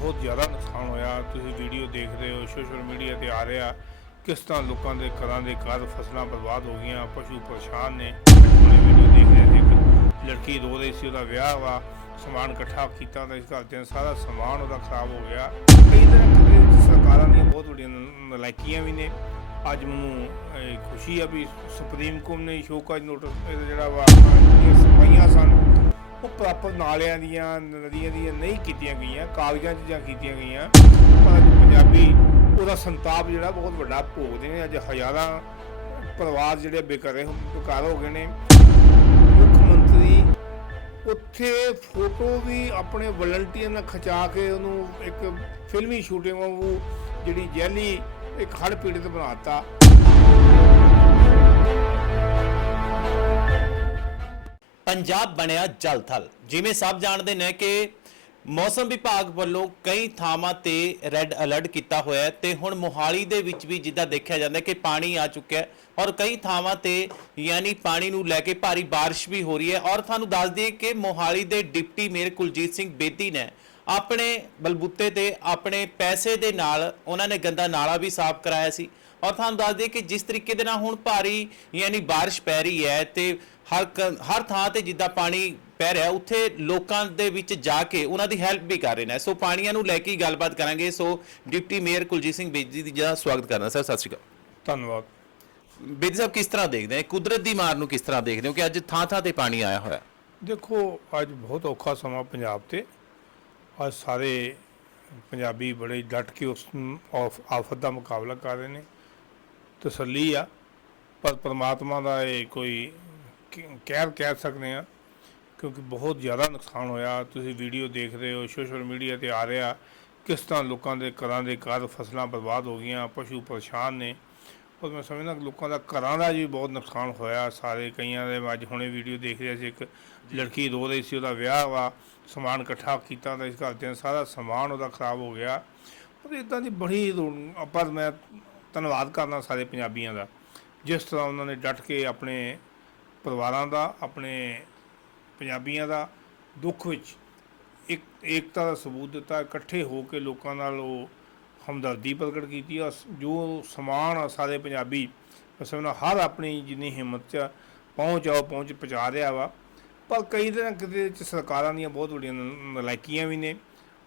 ਬਹੁਤ ਜ਼ਿਆਦਾ ਨੁਕਸਾਨ ਹੋਇਆ। ਤੁਸੀਂ ਵੀਡੀਓ ਦੇਖ ਰਹੇ ਹੋ ਸੋਸ਼ਲ ਮੀਡੀਆ ਤੇ ਆ ਰਿਹਾ। ਕਿਸ ਤਰ੍ਹਾਂ ਲੋਕਾਂ ਦੇ ਘਰਾਂ ਦੇ ਘਰ ਫਸਲਾਂ ਬਰਬਾਦ ਹੋ ਗਈਆਂ, ਪਸ਼ੂ ਪਰੇਸ਼ਾਨ ਨੇ। ਵੀਡੀਓ ਦੇਖ ਰਹੇ ਸੀ, ਇੱਕ ਲੜਕੀ ਰੋ ਰਹੀ ਸੀ, ਉਹਦਾ ਵਿਆਹ ਵਾ, ਸਮਾਨ ਇਕੱਠਾ ਕੀਤਾ ਤਾਂ ਇਸ ਘਰਦਿਆਂ ਸਾਰਾ ਸਮਾਨ ਉਹਦਾ ਖਰਾਬ ਹੋ ਗਿਆ। ਕਈ ਤਰ੍ਹਾਂ ਸਰਕਾਰਾਂ ਦੀਆਂ ਬਹੁਤ ਵੱਡੀਆਂ ਨਲਾਇਕੀਆਂ ਵੀ ਨੇ। ਅੱਜ ਮੈਨੂੰ ਖੁਸ਼ੀ ਆ ਵੀ ਸੁਪਰੀਮ ਕੋਰਟ ਨੇ ਸ਼ੋਕਾਜ ਨੋਟਿਸ ਜਿਹੜਾ ਵਾ ਸਫਾਈਆਂ ਸਨ ਉਹ ਪ੍ਰੋਪਰ ਨਾਲਿਆਂ ਦੀਆਂ, ਨਦੀਆਂ ਦੀਆਂ ਨਹੀਂ ਕੀਤੀਆਂ ਗਈਆਂ, ਕਾਗਜ਼ਾਂ 'ਚ ਜਾਂ ਕੀਤੀਆਂ ਗਈਆਂ। ਪਰ ਪੰਜਾਬੀ, ਉਹਦਾ ਸੰਤਾਪ ਜਿਹੜਾ ਬਹੁਤ ਵੱਡਾ ਭੋਗਦੇ ਨੇ। ਅੱਜ ਹਜ਼ਾਰਾਂ ਪਰਿਵਾਰ ਜਿਹੜੇ ਬੇਘਰੇ ਬੇਕਾਰ ਹੋ ਗਏ ਨੇ। ਮੁੱਖ ਮੰਤਰੀ ਉੱਥੇ ਫੋਟੋ ਵੀ ਆਪਣੇ ਵਲੰਟੀਅਰ ਨਾਲ ਖਿਚਾ ਕੇ ਉਹਨੂੰ ਇੱਕ ਫਿਲਮੀ ਸ਼ੂਟਿੰਗ ਵਾਂਗੂ ਜਿਹੜੀ ਜੈਲੀ ਇੱਕ ਹੜ੍ਹ ਪੀੜਤ ਬਣਾਤਾ ਪੰਜਾਬ ਬਣਿਆ ਜਲ ਥਲ ਜਿਵੇਂ ਸਭ ਜਾਣਦੇ ਨੇ ਕਿ ਮੌਸਮ ਵਿਭਾਗ ਵੱਲੋਂ ਕਈ ਥਾਵਾਂ ਤੇ ਰੈੱਡ ਅਲਰਟ ਕੀਤਾ ਹੋਇਆ ਹੈ ਤੇ ਹੁਣ ਮੋਹਾਲੀ ਦੇ ਵਿੱਚ ਵੀ ਜਿੱਦਾਂ ਦੇਖਿਆ ਜਾਂਦਾ ਕਿ ਪਾਣੀ ਆ ਚੁੱਕਿਆ ਹੈ ਔਰ ਕਈ ਥਾਵਾਂ ਤੇ ਯਾਨੀ ਪਾਣੀ ਨੂੰ ਲੈ ਕੇ ਭਾਰੀ ਬਾਰਿਸ਼ ਵੀ ਹੋ ਰਹੀ ਹੈ ਔਰ ਤੁਹਾਨੂੰ ਦੱਸ ਦਈਏ ਕਿ ਮੋਹਾਲੀ ਦੇ ਡਿਪਟੀ ਮੇਅਰ ਕੁਲਜੀਤ ਸਿੰਘ ਬੇਦੀ ਨੇ ਆਪਣੇ ਬਲਬੁੱਤੇ ਤੇ ਆਪਣੇ ਪੈਸੇ ਦੇ ਨਾਲ ਉਹਨਾਂ ਨੇ ਗੰਦਾ ਨਾਲਾ ਵੀ ਸਾਫ਼ ਕਰਾਇਆ ਸੀ ਔਰ ਤੁਹਾਨੂੰ ਦੱਸ ਦਈਏ ਕਿ ਜਿਸ ਤਰੀਕੇ ਦੇ ਨਾਲ ਹੁਣ ਭਾਰੀ ਯਾਨੀ ਬਾਰਿਸ਼ ਪੈ ਰਹੀ ਹੈ ਤੇ ਹਰ ਹਰ ਥਾਂ ਤੇ ਜਿੱਦਾਂ ਪਾਣੀ ਪੈ ਰਿਹਾ ਉੱਥੇ ਲੋਕਾਂ ਦੇ ਵਿੱਚ ਜਾ ਕੇ ਉਹਨਾਂ ਦੀ ਹੈਲਪ ਵੀ ਕਰ ਰਹੇ ਨੇ। ਸੋ ਪਾਣੀਆਂ ਨੂੰ ਲੈ ਕੇ ਹੀ ਗੱਲਬਾਤ ਕਰਾਂਗੇ। So deputy mayor Kuljit Singh Bedi ji ਦਾ ਸਵਾਗਤ ਕਰਨਾ ਸਰ ਸਤਿ ਸ਼੍ਰੀ ਅਕਾਲ। ਧੰਨਵਾਦ। ਬੇਦੀ ਸਾਹਿਬ ਕਿਸ ਤਰ੍ਹਾਂ ਦੇਖਦੇ ਹੋ ਕੁਦਰਤ ਦੀ ਮਾਰ ਨੂੰ ਕਿਸ ਤਰ੍ਹਾਂ ਦੇਖਦੇ ਹੋ ਕਿ ਅੱਜ ਥਾਂ ਥਾਂ ਤੇ ਪਾਣੀ ਆਇਆ ਹੋਇਆ? ਦੇਖੋ ਅੱਜ ਬਹੁਤ ਔਖਾ ਸਮਾਂ ਪੰਜਾਬ ਤੇ। ਅੱਜ ਸਾਰੇ ਪੰਜਾਬੀ ਬੜੇ ਡਟ ਕੇ ਉਸ ਆਫਤ ਦਾ ਮੁਕਾਬਲਾ ਕਰ ਰਹੇ ਨੇ। ਤਸੱਲੀ ਆ ਪਰ ਪ੍ਰਮਾਤਮਾ ਦਾ ਇਹ ਕੋਈ ਕਹਿਰ ਕਹਿ ਸਕਦੇ ਆ ਕਿਉਂਕਿ ਬਹੁਤ ਜ਼ਿਆਦਾ ਨੁਕਸਾਨ ਹੋਇਆ। ਤੁਸੀਂ ਵੀਡੀਓ ਦੇਖ ਰਹੇ ਹੋ, ਸੋਸ਼ਲ ਮੀਡੀਆ ਤੇ ਆ ਰਿਹਾ, ਕਿਸ ਤਰ੍ਹਾਂ ਲੋਕਾਂ ਦੇ ਘਰਾਂ ਦੇ ਘਰ ਫਸਲਾਂ ਬਰਬਾਦ ਹੋ ਗਈਆਂ, ਪਸ਼ੂ ਪਰੇਸ਼ਾਨ ਨੇ। ਔਰ ਮੈਂ ਸਮਝਦਾ ਲੋਕਾਂ ਦਾ ਘਰਾਂ ਦਾ ਵੀ ਬਹੁਤ ਨੁਕਸਾਨ ਹੋਇਆ। ਸਾਰੇ ਕਈਆਂ ਦੇ, ਮੈਂ ਅੱਜ ਹੁਣੇ ਵੀਡੀਓ ਦੇਖ ਰਿਹਾ ਸੀ, ਇੱਕ ਲੜਕੀ ਰੋ ਰਹੀ ਸੀ, ਉਹਦਾ ਵਿਆਹ ਵਾ, ਸਮਾਨ ਇਕੱਠਾ ਕੀਤਾ ਤਾਂ ਇਸ ਘਰ ਦੇ ਸਾਰਾ ਸਮਾਨ ਉਹਦਾ ਖਰਾਬ ਹੋ ਗਿਆ। ਪਰ ਇਦਾਂ ਦੀ ਬੜੀ ਰੋ- ਪਰ ਮੈਂ ਧੰਨਵਾਦ ਕਰਨਾ ਸਾਰੇ ਪੰਜਾਬੀਆਂ ਦਾ, ਜਿਸ ਤਰ੍ਹਾਂ ਉਹਨਾਂ ਨੇ ਡਟ ਕੇ ਆਪਣੇ ਪਰਿਵਾਰਾਂ ਦਾ, ਆਪਣੇ ਪੰਜਾਬੀਆਂ ਦਾ ਦੁੱਖ ਵਿੱਚ ਇੱਕ ਏਕਤਾ ਦਾ ਸਬੂਤ ਦਿੱਤਾ, ਇਕੱਠੇ ਹੋ ਕੇ ਲੋਕਾਂ ਨਾਲ ਉਹ ਹਮਦਰਦੀ ਪ੍ਰਗਟ ਕੀਤੀ। ਔਰ ਜੋ ਸਮਾਨ ਆ ਸਾਰੇ ਪੰਜਾਬੀ ਮਸਲਨ ਹਰ ਆਪਣੀ ਜਿੰਨੀ ਹਿੰਮਤ ਚ ਪਹੁੰਚ ਆਓ, ਪਹੁੰਚ ਪਹੁੰਚਾ ਰਿਹਾ ਵਾ। ਪਰ ਕਈ ਦਿਨ ਕਿਤੇ ਚ ਸਰਕਾਰਾਂ ਦੀਆਂ ਬਹੁਤ ਵੱਡੀਆਂ ਨਲਾਇਕੀਆਂ ਵੀ ਨੇ।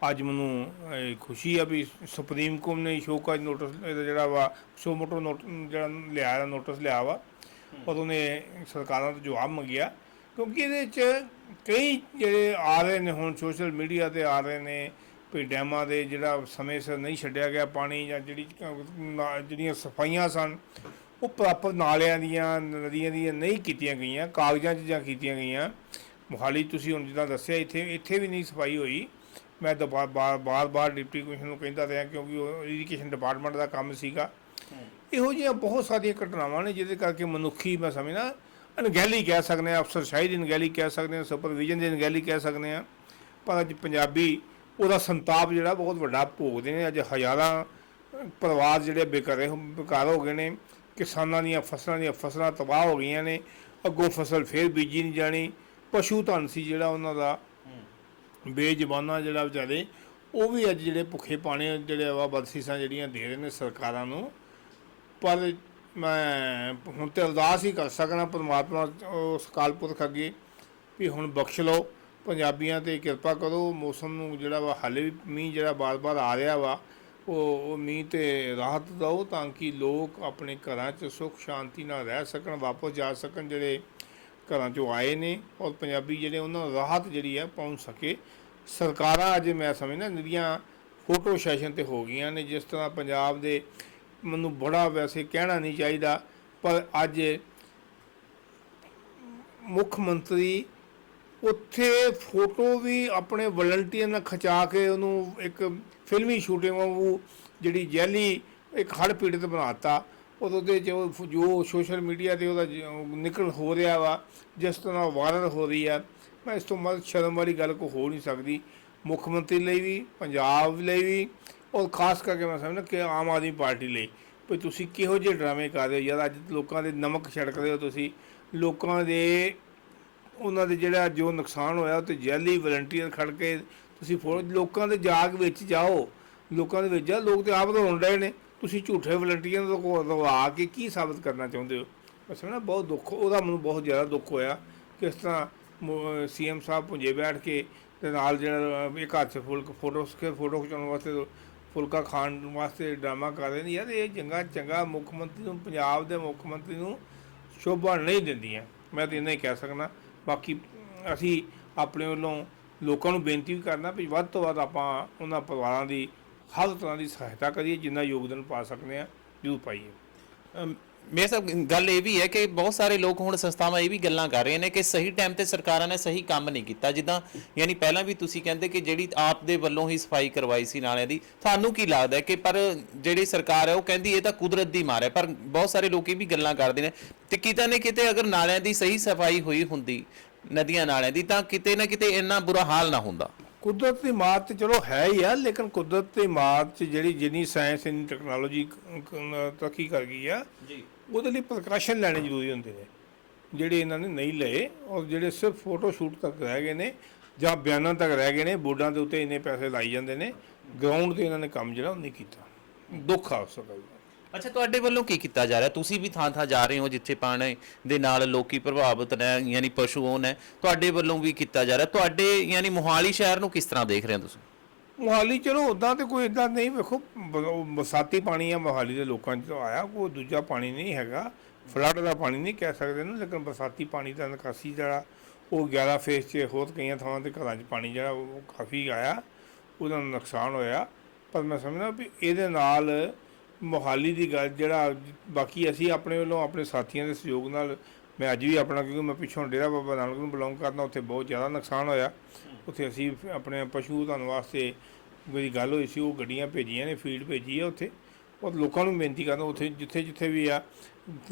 ਅੱਜ ਮੈਨੂੰ ਇਹ ਖੁਸ਼ੀ ਆ ਵੀ ਸੁਪਰੀਮ ਕੋਰਟ ਨੇ ਸ਼ੋਕਾਜ ਨੋਟਿਸ ਜਿਹੜਾ ਵਾ ਸੋ ਮੋਟੋ ਨੋਟ, ਜਿਹੜਾ ਲਿਆ, ਨੋਟਿਸ ਲਿਆ ਵਾ ਔਰ ਉਹਨੇ ਸਰਕਾਰਾਂ ਤੋਂ ਜਵਾਬ ਮੰਗਿਆ, ਕਿਉਂਕਿ ਇਹਦੇ ਚ ਕਈ ਜਿਹੜੇ ਆ ਰਹੇ ਨੇ, ਹੁਣ ਸੋਸ਼ਲ ਮੀਡੀਆ ਤੇ ਆ ਰਹੇ ਨੇ, ਵੀ ਡੈਮਾਂ ਦੇ ਜਿਹੜਾ ਸਮੇਂ ਸਿਰ ਨਹੀਂ ਛੱਡਿਆ ਗਿਆ ਪਾਣੀ ਜਾਂ ਜਿਹੜੀ ਜਿਹੜੀਆਂ ਸਫਾਈਆਂ ਸਨ, ਉਹ ਪ੍ਰਾਪਤ ਨਾਲਿਆਂ ਦੀਆਂ, ਨਦੀਆਂ ਦੀਆਂ ਨਹੀਂ ਕੀਤੀਆਂ ਗਈਆਂ, ਕਾਗਜ਼ਾਂ 'ਚ ਜਾਂ ਕੀਤੀਆਂ ਗਈਆਂ। ਮੋਹਾਲੀ ਤੁਸੀਂ ਹੁਣ ਜਿੱਦਾਂ ਦੱਸਿਆ, ਇੱਥੇ ਇੱਥੇ ਵੀ ਨਹੀਂ ਸਫ਼ਾਈ ਹੋਈ। ਮੈਂ ਤਾਂ ਬਾਰ ਬਾਰ ਬਾਰ ਬਾਰ ਡਿਪਟੀ ਕਮਿਸ਼ਨਰ ਨੂੰ ਕਹਿੰਦਾ ਰਿਹਾ, ਕਿਉਂਕਿ ਉਹ ਇਰੀਗੇਸ਼ਨ ਡਿਪਾਰਟਮੈਂਟ ਦਾ ਕੰਮ ਸੀਗਾ। ਇਹੋ ਜਿਹੀਆਂ ਬਹੁਤ ਸਾਰੀਆਂ ਘਟਨਾਵਾਂ ਨੇ ਜਿਹਦੇ ਕਰਕੇ ਮਨੁੱਖੀ ਮੈਂ ਸਮਝਣਾ ਅਣਗਹਿਲੀ ਕਹਿ ਸਕਦੇ ਆ ਅਫਸਰਸ਼ਾਹੀ ਦੀ ਅਣਗਹਿਲੀ ਕਹਿ ਸਕਦੇ ਆ ਸੁਪਰਵਿਜ਼ਨ ਦੀ ਅਣਗਹਿਲੀ ਕਹਿ ਸਕਦੇ ਆ ਪਰ ਅੱਜ ਪੰਜਾਬੀ ਉਹਦਾ ਸੰਤਾਪ ਜਿਹੜਾ ਬਹੁਤ ਵੱਡਾ ਭੋਗਦੇ ਨੇ, ਅੱਜ ਹਜ਼ਾਰਾਂ ਪਰਿਵਾਰ ਜਿਹੜੇ ਬੇਘਰੇ ਹੋ- ਬੇਘਰ ਹੋ ਗਏ ਨੇ, ਕਿਸਾਨਾਂ ਦੀਆਂ ਫਸਲਾਂ ਦੀਆਂ ਫਸਲਾਂ ਤਬਾਹ ਹੋ ਗਈਆਂ ਨੇ, ਅੱਗੋਂ ਫਸਲ ਫੇਰ ਬੀਜੀ ਨਹੀਂ ਜਾਣੀ, ਪਸ਼ੂ ਧਨ ਸੀ ਜਿਹੜਾ ਉਹਨਾਂ ਦਾ, ਬੇਜ਼ਬਾਨਾ ਜਿਹੜਾ ਵਿਚਾਰੇ, ਉਹ ਵੀ ਅੱਜ ਜਿਹੜੇ ਭੁੱਖੇ ਪਾਣੇ, ਜਿਹੜੇ ਵਾ ਬਦਸੀਸਾਂ ਜਿਹੜੀਆਂ ਦੇ ਰਹੇ ਨੇ ਸਰਕਾਰਾਂ ਨੂੰ ਪਰ ਮੈਂ ਹੁਣ ਤੇ ਅਰਦਾਸ ਹੀ ਕਰ ਸਕਣਾ ਪਰਮਾਤਮਾ ਉਸ ਅਕਾਲ ਪੁਰਖ ਅੱਗੇ ਵੀ ਹੁਣ ਬਖਸ਼ ਲਓ। ਪੰਜਾਬੀਆਂ ਤੇ ਕਿਰਪਾ ਕਰੋ। ਮੌਸਮ ਨੂੰ ਜਿਹੜਾ ਵਾ, ਹਾਲੇ ਵੀ ਮੀਂਹ ਜਿਹੜਾ ਬਾਰ-ਬਾਰ ਆ ਰਿਹਾ ਵਾ, ਉਹ ਉਹ ਮੀਂਹ ਤੇ ਰਾਹਤ ਦਿਓ ਤਾਂ ਕਿ ਲੋਕ ਆਪਣੇ ਘਰਾਂ 'ਚ ਸੁੱਖ ਸ਼ਾਂਤੀ ਨਾਲ ਰਹਿ ਸਕਣ, ਵਾਪਸ ਜਾ ਸਕਣ ਜਿਹੜੇ ਘਰਾਂ 'ਚੋਂ ਆਏ ਨੇ ਔਰ ਪੰਜਾਬੀ ਜਿਹੜੇ ਉਹਨਾਂ ਨੂੰ ਰਾਹਤ ਜਿਹੜੀ ਹੈ ਪਹੁੰਚ ਸਕੇ। ਸਰਕਾਰਾਂ ਅੱਜ ਮੈਂ ਸਮਝਦਾ ਜਿਹੜੀਆਂ ਫੋਟੋ ਸੈਸ਼ਨ ਤੇ ਹੋ ਗਈਆਂ ਨੇ, ਜਿਸ ਤਰ੍ਹਾਂ ਪੰਜਾਬ ਦੇ ਮੈਨੂੰ ਬੜਾ ਵੈਸੇ ਕਹਿਣਾ ਨਹੀਂ ਚਾਹੀਦਾ, ਪਰ ਅੱਜ ਮੁੱਖ ਮੰਤਰੀ ਉੱਥੇ ਫੋਟੋ ਵੀ ਆਪਣੇ ਵਲੰਟੀਅਰ ਨਾਲ ਖਿਚਾ ਕੇ ਉਹਨੂੰ ਇੱਕ ਫਿਲਮੀ ਸ਼ੂਟਿੰਗ ਵਾਂਗੂ ਜਿਹੜੀ ਜੈਲੀ ਇੱਕ ਹੜ੍ਹ ਪੀੜਤ ਬਣਾਤਾ ਉਹਦੇ ਦੇ ਜੋ ਜੋ ਸੋਸ਼ਲ ਮੀਡੀਆ ਤੇ ਉਹਦਾ ਨਿਕਲ ਹੋ ਰਿਹਾ ਵਾ, ਜਿਸ ਤਰ੍ਹਾਂ ਵਾਇਰਲ ਹੋ ਰਹੀ ਆ, ਮੈਂ ਇਸ ਤੋਂ ਮਤ ਸ਼ਰਮ ਵਾਲੀ ਗੱਲ ਕੋ ਹੋ ਨਹੀਂ ਸਕਦੀ। ਮੁੱਖ ਮੰਤਰੀ ਲਈ ਵੀ, ਪੰਜਾਬ ਲਈ ਵੀ ਔਰ ਖਾਸ ਕਰਕੇ ਮੈਂ ਸਮਝਦਾ ਕਿ ਆਮ ਆਦਮੀ ਪਾਰਟੀ ਲਈ ਵੀ ਤੁਸੀਂ ਕਿਹੋ ਜਿਹੇ ਡਰਾਮੇ ਕਰ ਰਹੇ ਹੋ? ਯਾਰ ਅੱਜ ਲੋਕਾਂ ਦੇ ਨਮਕ ਛਿੜਕਦੇ ਹੋ ਤੁਸੀਂ? ਲੋਕਾਂ ਦੇ, ਉਹਨਾਂ ਦੇ ਜਿਹੜਾ ਜੋ ਨੁਕਸਾਨ ਹੋਇਆ, ਉਹ ਤੇ ਜੈਲੀ ਵਲੰਟੀਅਰ ਖੜ ਕੇ ਤੁਸੀਂ ਫੋਟੋ ਲੋਕਾਂ ਦੇ ਜਾਗ ਵਿੱਚ ਜਾਓ। ਲੋਕਾਂ ਦੇ ਵਿੱਚ ਜਾ ਲੋਕ ਤੇ ਆਪ ਤਾਂ ਰੋਣ ਰਹੇ ਨੇ। ਤੁਸੀਂ ਝੂਠੇ ਵਲੰਟੀਅਰ ਤੋਂ ਕੋ- ਕੇ ਕੀ ਸਾਬਤ ਕਰਨਾ ਚਾਹੁੰਦੇ ਹੋ? ਅਸਲ ਨਾ ਬਹੁਤ ਦੁੱਖ, ਉਹਦਾ ਮੈਨੂੰ ਬਹੁਤ ਜ਼ਿਆਦਾ ਦੁੱਖ ਹੋਇਆ ਕਿਸ ਤਰ੍ਹਾਂ ਸੀਐਮ ਸਾਹਿਬ ਪੁੰਜੇ ਬੈਠ ਕੇ ਤੇ ਨਾਲ ਜਿਹੜਾ, ਇੱਕ ਹੱਥ 'ਚ ਫੁਲਕ ਫੋਟੋ ਫੋਟੋ ਖਿਚਾਉਣ ਵਾਸਤੇ ਫੁਲਕਾ ਖਾਣ ਵਾਸਤੇ ਡਰਾਮਾ ਕਰ ਰਹੇ ਨੇ। ਯਾਰ ਇਹ ਚੰਗਾ ਚੰਗਾ ਮੁੱਖ ਮੰਤਰੀ ਨੂੰ, ਪੰਜਾਬ ਦੇ ਮੁੱਖ ਮੰਤਰੀ ਨੂੰ ਸ਼ੋਭਾ ਨਹੀਂ ਦਿੰਦੀਆਂ। ਮੈਂ ਤਾਂ ਇੰਨਾ ਹੀ ਕਹਿ ਸਕਦਾ। ਬਾਕੀ ਅਸੀਂ ਆਪਣੇ ਵੱਲੋਂ ਲੋਕਾਂ ਨੂੰ ਬੇਨਤੀ ਵੀ ਕਰਨਾ ਵੀ ਵੱਧ ਤੋਂ ਵੱਧ ਆਪਾਂ ਉਹਨਾਂ ਪਰਿਵਾਰਾਂ ਦੀ ਹਰ ਤਰ੍ਹਾਂ ਦੀ ਸਹਾਇਤਾ ਕਰੀਏ, ਜਿੰਨਾ ਯੋਗਦਾਨ ਪਾ ਸਕਦੇ ਆ ਜ਼ਰੂਰ ਪਾਈਏ। ਮੇਰੇ ਸਾਹਿਬ ਗੱਲ ਇਹ ਵੀ ਹੈ ਕਿ ਬਹੁਤ ਸਾਰੇ ਲੋਕ ਹੁਣ ਸੰਸਥਾਵਾਂ ਇਹ ਵੀ ਗੱਲਾਂ ਕਰ ਰਹੇ ਨੇ ਕਿ ਸਹੀ ਟਾਈਮ ਤੇ ਸਰਕਾਰਾਂ ਨੇ ਸਹੀ ਕੰਮ ਨਹੀਂ ਕੀਤਾ। ਜਿੱਦਾਂ ਯਾਨੀ ਪਹਿਲਾਂ ਵੀ ਤੁਸੀਂ ਕਹਿੰਦੇ ਕਿ ਜਿਹੜੀ ਆਪ ਦੇ ਵੱਲੋਂ ਹੀ ਸਫ਼ਾਈ ਕਰਵਾਈ ਸੀ ਨਾਲਿਆਂ ਦੀ ਤੁਹਾਨੂੰ ਕੀ ਲੱਗਦਾ ਹੈ ਕਿ ਪਰ ਜਿਹੜੀ ਸਰਕਾਰ ਹੈ ਉਹ ਕਹਿੰਦੀ ਇਹ ਤਾਂ ਕੁਦਰਤ ਦੀ ਮਾਰ ਹੈ ਪਰ ਬਹੁਤ ਸਾਰੇ ਲੋਕ ਇਹ ਵੀ ਗੱਲਾਂ ਕਰਦੇ ਨੇ ਤੇ ਕਿਤੇ ਨਾ ਕਿਤੇ ਅਗਰ ਨਾਲਿਆਂ ਦੀ ਸਹੀ ਸਫ਼ਾਈ ਹੋਈ ਹੁੰਦੀ ਨਦੀਆਂ ਨਾਲਿਆਂ ਦੀ ਤਾਂ ਕਿਤੇ ਨਾ ਕਿਤੇ ਇੰਨਾ ਬੁਰਾ ਹਾਲ ਨਾ ਹੁੰਦਾ। ਕੁਦਰਤ ਦੀ ਮਾਤ ਤੇ ਚਲੋ ਹੈ ਹੀ ਆ ਲੇਕਿਨ ਕੁਦਰਤ ਦੀ ਮਾਤ ਚ ਜਿਹੜੀ ਜਿੰਨੀ ਸਾਇੰਸ ਇੰਨੀ ਟੈਕਨੋਲੋਜੀ ਤਰੱਕੀ ਕਰ ਗਈ ਆ ਜੀ। ਉਹਦੇ ਲਈ ਪ੍ਰਕਾਸ਼ਨ ਲੈਣੇ ਜ਼ਰੂਰੀ ਹੁੰਦੇ ਨੇ। ਜਿਹੜੇ ਇਹਨਾਂ ਨੇ ਨਹੀਂ ਲਏ, ਔਰ ਜਿਹੜੇ ਸਿਰਫ ਫੋਟੋ ਸ਼ੂਟ ਤੱਕ ਰਹਿ ਗਏ ਨੇ ਜਾਂ ਬਿਆਨਾਂ ਤੱਕ ਰਹਿ ਗਏ ਨੇ, ਬੋਰਡਾਂ ਦੇ ਉੱਤੇ ਇੰਨੇ ਪੈਸੇ ਲਾਈ ਜਾਂਦੇ ਨੇ ਗਰਾਊਂਡ ਤੇ ਇਹਨਾਂ ਨੇ ਕੰਮ ਜਿਹੜਾ ਉਹ ਨਹੀਂ ਕੀਤਾ। ਦੁੱਖ ਆ ਉਸ ਗੱਲ ਦਾ। ਅੱਛਾ, ਤੁਹਾਡੇ ਵੱਲੋਂ ਕੀ ਕੀਤਾ ਜਾ ਰਿਹਾ? ਤੁਸੀਂ ਵੀ ਥਾਂ ਥਾਂ ਜਾ ਰਹੇ ਹੋ ਜਿੱਥੇ ਪਾਣੀ ਦੇ ਨਾਲ ਲੋਕੀ ਪ੍ਰਭਾਵਿਤ ਨੇ, ਯਾਨੀ ਪਸ਼ੂ ਹੋਣ ਹੈ ਤੁਹਾਡੇ ਵੱਲੋਂ ਵੀ ਕੀਤਾ ਜਾ ਰਿਹਾ। ਤੁਹਾਡੇ, ਯਾਨੀ ਮੋਹਾਲੀ ਸ਼ਹਿਰ ਨੂੰ ਕਿਸ ਤਰ੍ਹਾਂ ਦੇਖ ਰਹੇ ਹੋ ਤੁਸੀਂ? ਮੋਹਾਲੀ, ਚਲੋ ਉਦਾਂ ਤੇ ਕੋਈ ਇਦਾਂ ਨਹੀਂ, ਵੇਖੋ, ਬ- ਬਰਸਾਤੀ ਪਾਣੀ ਆ ਮੋਹਾਲੀ ਦੇ ਲੋਕਾਂ 'ਚ ਤਾਂ ਆਇਆ, ਕੋਈ ਦੂਜਾ ਪਾਣੀ ਨਹੀਂ ਹੈਗਾ, ਫਲੱਡ ਦਾ ਪਾਣੀ ਨਹੀਂ ਕਹਿ ਸਕਦੇ ਨਾ, ਲੇਕਿਨ ਬਰਸਾਤੀ ਪਾਣੀ ਦਾ ਨਿਕਾਸੀ ਜਿਹੜਾ, ਉਹ 11 ਫੇਸ 'ਚ ਹੋਰ ਕਈਆਂ ਥਾਵਾਂ ਤੇ ਘਰਾਂ 'ਚ ਪਾਣੀ ਜਿਹੜਾ, ਉਹ ਕਾਫੀ ਆਇਆ, ਉਹਦਾ ਨੁਕਸਾਨ ਹੋਇਆ, ਪਰ ਮੈਂ ਸਮਝਦਾ ਵੀ ਇਹਦੇ ਨਾਲ ਮੋਹਾਲੀ ਦੀ ਗੱਲ ਜਿਹੜਾ, ਬਾਕੀ ਅਸੀਂ ਆਪਣੇ ਵੱਲੋਂ ਆਪਣੇ ਸਾਥੀਆਂ ਦੇ ਸਹਿਯੋਗ ਨਾਲ, ਮੈਂ ਅੱਜ ਵੀ ਆਪਣਾ, ਕਿਉਂਕਿ ਮੈਂ ਪਿੱਛੋਂ ਡੇਰਾ ਬਾਬਾ ਨਾਨਕ ਨੂੰ ਬਿਲੋਂਗ ਕਰਦਾ ਉੱਥੇ ਬਹੁਤ ਜ਼ਿਆਦਾ ਨੁਕਸਾਨ ਹੋਇਆ ਉੱਥੇ ਅਸੀਂ ਆਪਣੇ ਪਸ਼ੂ ਧਨ ਵਾਸਤੇ ਮੇਰੀ ਗੱਲ ਹੋਈ ਸੀ, ਉਹ ਗੱਡੀਆਂ ਭੇਜੀਆਂ ਨੇ, ਫੀਡ ਭੇਜੀ ਹੈ ਉੱਥੇ। ਉਹ ਲੋਕਾਂ ਨੂੰ ਬੇਨਤੀ ਕਰਦਾ, ਉੱਥੇ ਜਿੱਥੇ ਜਿੱਥੇ ਵੀ ਆ,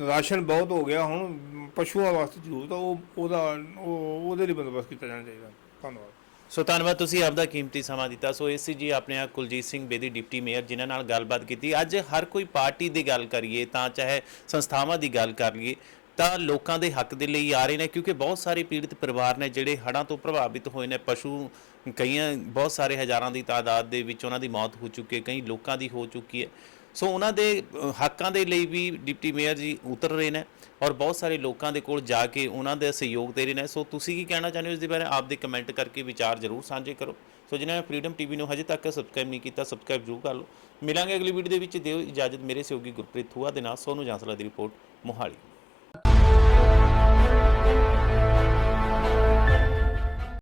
ਰਾਸ਼ਨ ਬਹੁਤ ਹੋ ਗਿਆ, ਹੁਣ ਪਸ਼ੂਆਂ ਵਾਸਤੇ ਜ਼ਰੂਰਤ ਉਹ, ਉਹਦਾ, ਉਹ, ਉਹਦੇ ਲਈ ਬੰਦੋਬਸਤ ਕੀਤਾ ਜਾਣਾ ਚਾਹੀਦਾ। ਧੰਨਵਾਦ। ਸੋ ਧੰਨਵਾਦ, ਤੁਸੀਂ ਆਪਦਾ ਕੀਮਤੀ ਸਮਾਂ ਦਿੱਤਾ। ਸੋ ਇਸ ਸੀ ਜੀ ਆਪਣੇ ਆ ਕੁਲਜੀਤ ਸਿੰਘ ਬੇਦੀ, ਡਿਪਟੀ ਮੇਅਰ, ਜਿਨ੍ਹਾਂ ਨਾਲ ਗੱਲਬਾਤ ਕੀਤੀ। ਅੱਜ ਹਰ ਕੋਈ ਪਾਰਟੀ ਦੀ ਗੱਲ ਕਰੀਏ, ਤਾਂ ਚਾਹੇ ਸੰਸਥਾਵਾਂ ਦੀ ਗੱਲ ਕਰ ਲਈਏ ਤਾਂ ਲੋਕਾਂ ਦੇ ਹੱਕ ਦੇ ਲਈ ਆ ਰਹੇ ਨੇ, ਕਿਉਂਕਿ ਬਹੁਤ ਸਾਰੇ ਪੀੜਤ ਪਰਿਵਾਰ ਨੇ ਜਿਹੜੇ ਹੜ੍ਹਾਂ ਤੋਂ ਪ੍ਰਭਾਵਿਤ ਹੋਏ ਨੇ, ਪਸ਼ੂ ਕਈਆਂ, ਬਹੁਤ ਸਾਰੇ ਹਜ਼ਾਰਾਂ ਦੀ ਤਾਦਾਦ ਦੇ ਵਿੱਚ ਉਹਨਾਂ ਦੀ ਮੌਤ ਹੋ ਚੁੱਕੀ ਹੈ, ਕਈ ਲੋਕਾਂ ਦੀ ਹੋ ਚੁੱਕੀ ਹੈ। ਸੋ ਉਹਨਾਂ ਦੇ ਹੱਕਾਂ ਦੇ ਲਈ ਵੀ ਡਿਪਟੀ ਮੇਅਰ ਜੀ ਉਤਰ ਰਹੇ ਨੇ ਔਰ ਬਹੁਤ ਸਾਰੇ ਲੋਕਾਂ ਦੇ ਕੋਲ ਜਾ ਕੇ ਉਹਨਾਂ ਦੇ ਸਹਿਯੋਗ ਦੇ ਰਹੇ ਨੇ। ਸੋ ਤੁਸੀਂ ਕੀ ਕਹਿਣਾ ਚਾਹੁੰਦੇ ਹੋ ਇਸ ਦੇ ਬਾਰੇ? ਆਪ ਦੇ ਕਮੈਂਟ ਕਰਕੇ ਵਿਚਾਰ ਜ਼ਰੂਰ ਸਾਂਝੇ ਕਰੋ। ਸੋ ਜਿਨ੍ਹਾਂ ਨੇ ਫਰੀडम ਟੀਵੀ ਨੂੰ ਹਜੇ ਤੱਕ ਸਬਸਕ੍ਰਾਈਬ ਨਹੀਂ ਕੀਤਾ ਸਬਸਕ੍ਰਾਈਬ ਜ਼ਰੂਰ ਕਰ ਲਓ। ਮਿਲਾਂਗੇ ਅਗਲੀ ਵੀਡੀਓ ਦੇ ਵਿੱਚ। ਦਿਓ ਇਜਾਜ਼ਤ ਮੇਰੇ ਸਹਿਯੋਗੀ ਗੁਰਪ੍ਰੀਤ ਥੂਆ ਦੇ ਨਾਲ। ਸੋਨੂੰ ਜਾਂਸਲਾ ਦੀ ਰਿਪੋਰਟ ਮੋਹਾਲੀ।